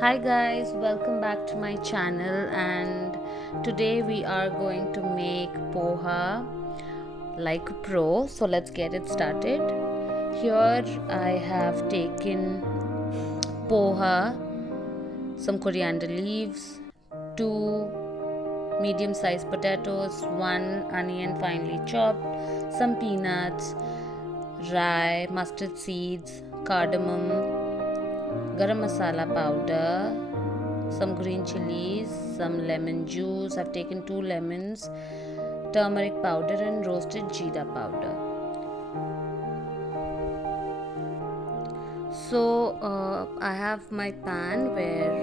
Hi guys, welcome back to my channel, and today we are going to make poha like a pro. So let's get it started. Here I have taken poha, some coriander leaves, two medium sized potatoes, one onion finely chopped, some peanuts, rye, mustard seeds, cardamom, garam masala powder, some green chilies, some lemon juice. I've taken 2 lemons, turmeric powder, and roasted jeera powder. So I have my pan where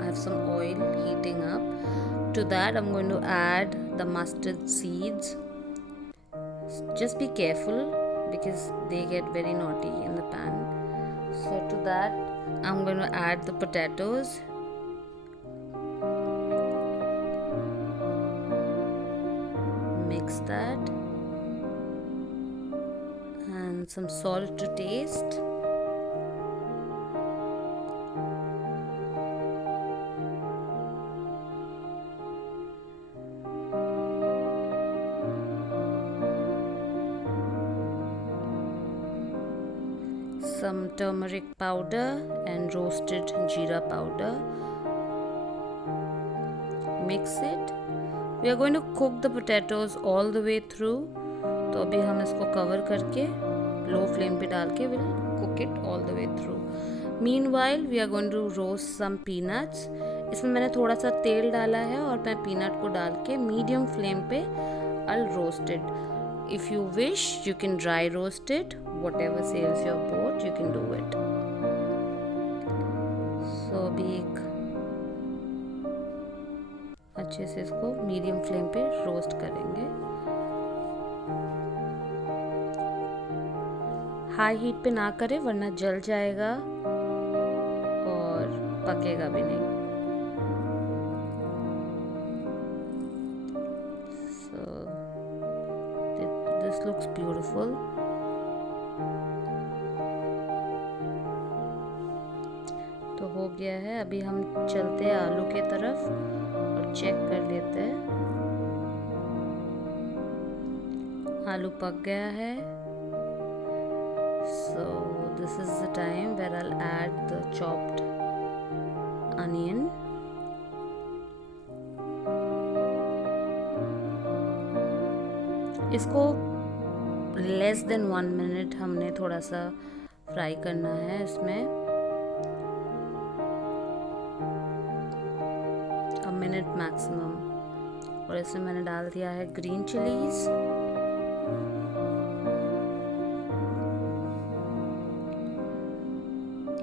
I have some oil heating up. To that, I'm going to add the mustard seeds. Just be careful because they get very naughty in the pan. So to that, I'm going to add the potatoes. Mix that and some salt to taste. Some turmeric powder and roasted jeera powder. Mix it. We are going to cook the potatoes all the way through. तो अभी हम इसको cover करके low flame पे डाल के will cook it all the way through. Meanwhile we are going to roast some peanuts. इसमें मैंने थोड़ा सा तेल डाला है और मैं पीनट को डाल के मीडियम फ्लेम पे I roast it. If you wish, you can dry roast it. Whatever saves your boat, you can do it. So अभी एक अच्छे से इसको मीडियम फ्लेम पे रोस्ट करेंगे. हाई हीट पे ना करें वरना जल जाएगा और पकेगा भी नहीं. So this looks beautiful. तो हो गया है. अभी हम चलते हैं आलू के तरफ और चेक कर लेते हैं. आलू पक गया है. So this is the time where I'll add the chopped onion. इसको लेस देन 1 मिनट हमने थोड़ा सा फ्राई करना है. इसमें अ मिनट मैक्सिमम. और इसमें मैंने डाल दिया है ग्रीन चिलीज.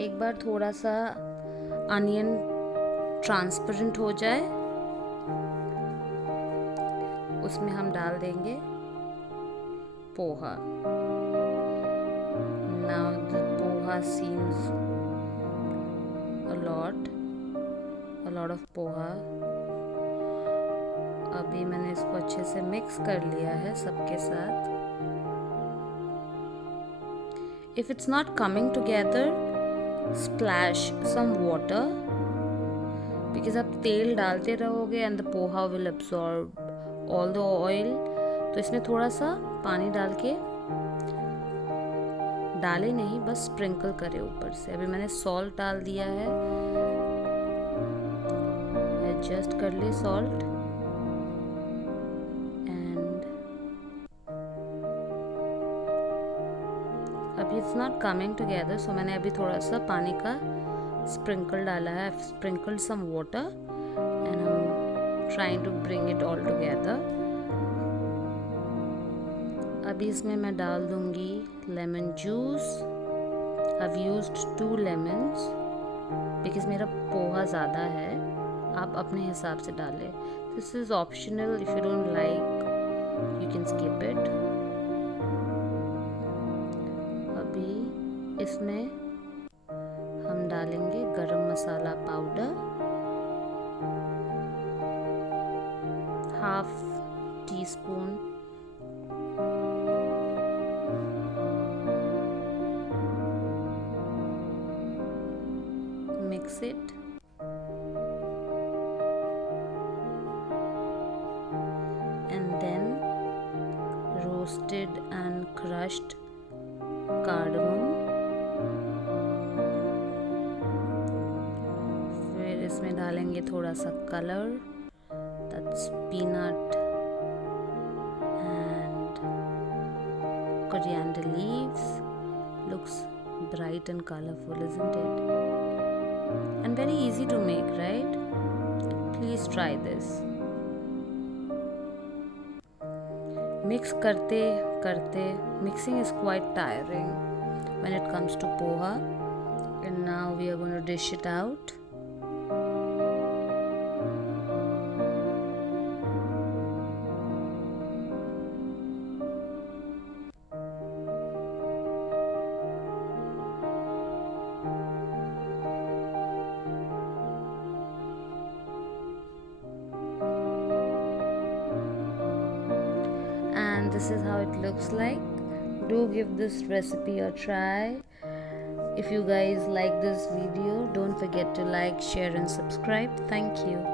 एक बार थोड़ा सा अनियन ट्रांसपेरेंट हो जाए उसमें हम डाल देंगे poha. Now the poha seems a lot of poha. अभी मैंने इसको अच्छे से मिक्स कर लिया है सबके साथ. If it's not coming together, splash some water because आप तेल डालते रहोगे and the poha will absorb all the oil. तो इसमें थोड़ा सा पानी डाल के डाले नहीं, बस स्प्रिंकल करे ऊपर से. अभी मैंने सॉल्ट डाल दिया है. एडजस्ट कर ले सॉल्ट. एंड अभी it's not coming together, so मैंने अभी थोड़ा सा पानी का स्प्रिंकल डाला है. Sprinkle some water and I am trying to bring it all together. अभी इसमें मैं डाल दूंगी lemon juice. I've used 2 lemons because मेरा पोहा ज़्यादा है. आप अपने हिसाब से डालें. This is optional. If you don't like you can skip it. अभी इसमें हम डालेंगे गरम मसाला powder, half tea spoon. Mix it. And then roasted and crushed cardamom. फिर इसमें डालेंगे थोड़ा सा colour, that's peanut and coriander leaves. Looks bright and colorful, isn't it? And very easy to make, right? Please try this. Mix करते करते, mixing is quite tiring when it comes to poha. And now we are going to dish it out. And this is how it looks like. Do give this recipe a try. If you guys like this video, don't forget to like, share and subscribe. Thank you.